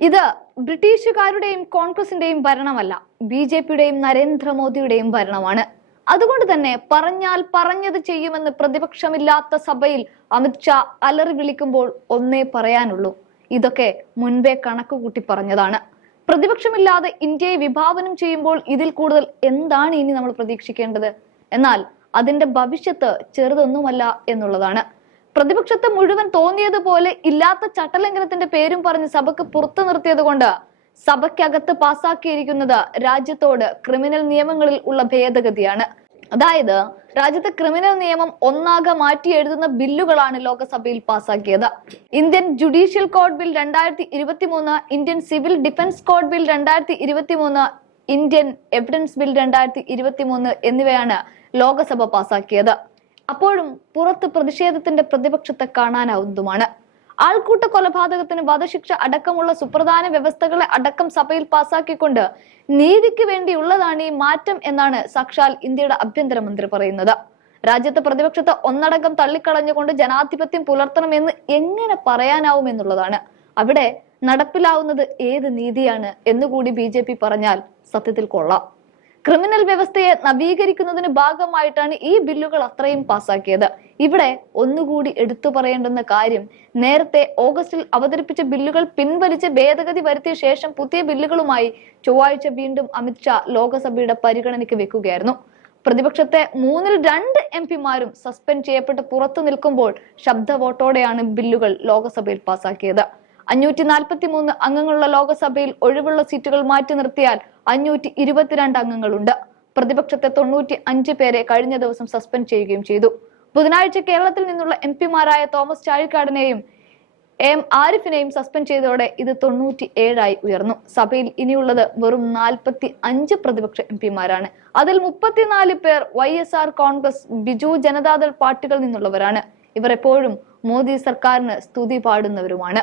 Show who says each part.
Speaker 1: ഇത് ബ്രിട്ടീഷുകാരുടെയും കോൺഗ്രസിന്റെയും ഭരണമല്ല B J പിയുടെയും നരേന്ദ്രമോദിയുടെയും ഭരണമാണ്. അതുകൊണ്ട് തന്നെ പറഞ്ഞാൽ പറഞ്ഞത് ചെയ്യുമെന്ന് പ്രതിപക്ഷമില്ലാത്ത സഭയിൽ അമിത്ഷാ അലറി വിളിക്കുമ്പോൾ ഒന്നേ പറയാനുള്ളൂ. ഇതൊക്കെ മുൻപേ കണക്കുകൂട്ടി പറഞ്ഞതാണ്. പ്രതിപക്ഷമില്ലാതെ ഇന്ത്യയെ വിഭാവനം ചെയ്യുമ്പോൾ ഇതിൽ കൂടുതൽ എന്താണ് ഇനി നമ്മൾ പ്രതീക്ഷിക്കേണ്ടത്? എന്നാൽ അതിന്റെ ഭവിഷ്യത്ത് ചെറുതൊന്നുമല്ല എന്നുള്ളതാണ്. പ്രതിപക്ഷത്തെ മുഴുവൻ തോന്നിയതുപോലെ ഇല്ലാത്ത ചട്ടലംഘനത്തിന്റെ പേരും പറഞ്ഞ് സഭക്ക് പുറത്തു നിർത്തിയതുകൊണ്ട് സഭയ്ക്കകത്ത് പാസാക്കിയിരിക്കുന്നത് രാജ്യത്തോട് ക്രിമിനൽ നിയമങ്ങളിൽ ഉള്ള ഭേദഗതിയാണ്. അതായത് രാജ്യത്തെ ക്രിമിനൽ നിയമം ഒന്നാകെ മാറ്റി എഴുതുന്ന ബില്ലുകളാണ് ലോക്സഭയിൽ പാസാക്കിയത്. ഇന്ത്യൻ ജുഡീഷ്യൽ കോഡ് ബിൽ രണ്ടായിരത്തി ഇരുപത്തി മൂന്ന് Indian civil defence code bill രണ്ടായിരത്തി ഇരുപത്തി മൂന്ന് ഇന്ത്യൻ എവിഡൻസ് ബിൽ രണ്ടായിരത്തി ഇരുപത്തി മൂന്ന് എന്നിവയാണ് ലോകസഭ പാസാക്കിയത്. അപ്പോഴും പുറത്ത് പ്രതിഷേധത്തിന്റെ പ്രതിപക്ഷത്തെ കാണാനാവുന്നതുമാണ്. ആൾക്കൂട്ട കൊലപാതകത്തിന് വധശിക്ഷ അടക്കമുള്ള സുപ്രധാന വ്യവസ്ഥകളെ അടക്കം സഭയിൽ പാസാക്കിക്കൊണ്ട് നീതിക്ക് വേണ്ടിയുള്ളതാണ് ഈ മാറ്റം എന്നാണ് സാക്ഷാൽ ഇന്ത്യയുടെ ആഭ്യന്തരമന്ത്രി പറയുന്നത്. രാജ്യത്തെ പ്രതിപക്ഷത്തെ ഒന്നടങ്കം തള്ളിക്കളഞ്ഞുകൊണ്ട് ജനാധിപത്യം പുലർത്തണമെന്ന് എങ്ങനെ പറയാനാവും എന്നുള്ളതാണ്. അവിടെ നടപ്പിലാവുന്നത് ഏത് നീതിയാണ് എന്നുകൂടി ബി പറഞ്ഞാൽ സത്യത്തിൽ കൊള്ളാം. ക്രിമിനൽ വ്യവസ്ഥയെ നവീകരിക്കുന്നതിന് ഭാഗമായിട്ടാണ് ഈ ബില്ലുകൾ അത്രയും പാസാക്കിയത്. ഇവിടെ ഒന്നുകൂടി എടുത്തു പറയേണ്ടുന്ന കാര്യം നേരത്തെ ഓഗസ്റ്റിൽ അവതരിപ്പിച്ച ബില്ലുകൾ പിൻവലിച്ച് ഭേദഗതി വരുത്തിയ ശേഷം പുതിയ ബില്ലുകളുമായി ചൊവ്വാഴ്ച വീണ്ടും അമിത്ഷാ ലോകസഭയുടെ പരിഗണനയ്ക്ക് വെക്കുകയായിരുന്നു. പ്രതിപക്ഷത്തെ മൂന്നിൽ രണ്ട് എം പിമാരും സസ്പെൻഡ് ചെയ്യപ്പെട്ട് പുറത്തു നിൽക്കുമ്പോൾ ശബ്ദ വോട്ടോടെയാണ് ബില്ലുകൾ ലോകസഭയിൽ പാസാക്കിയത്. അഞ്ഞൂറ്റി നാൽപ്പത്തി മൂന്ന് അംഗങ്ങളുള്ള ലോകസഭയിൽ ഒഴിവുള്ള സീറ്റുകൾ മാറ്റി നിർത്തിയാൽ അഞ്ഞൂറ്റി ഇരുപത്തിരണ്ട് അംഗങ്ങളുണ്ട്. പ്രതിപക്ഷത്തെ തൊണ്ണൂറ്റി അഞ്ച് പേരെ കഴിഞ്ഞ ദിവസം സസ്പെൻഡ് ചെയ്യുകയും ചെയ്തു. ബുധനാഴ്ച കേരളത്തിൽ നിന്നുള്ള എം പിമാരായ തോമസ് ചാഴിക്കാടനെയും എം ആരിഫിനെയും സസ്പെൻഡ് ചെയ്തതോടെ ഇത് തൊണ്ണൂറ്റി ഏഴായി ഉയർന്നു. സഭയിൽ ഇനിയുള്ളത് വെറും നാൽപ്പത്തി അഞ്ച് പ്രതിപക്ഷ എം പിമാരാണ്. അതിൽ മുപ്പത്തിനാല് പേർ Y S R Congress Biju Janata Dal പാർട്ടികളിൽ നിന്നുള്ളവരാണ്. ഇവർ എപ്പോഴും മോദി സർക്കാരിന് സ്തുതി പാടുന്നവരുമാണ്.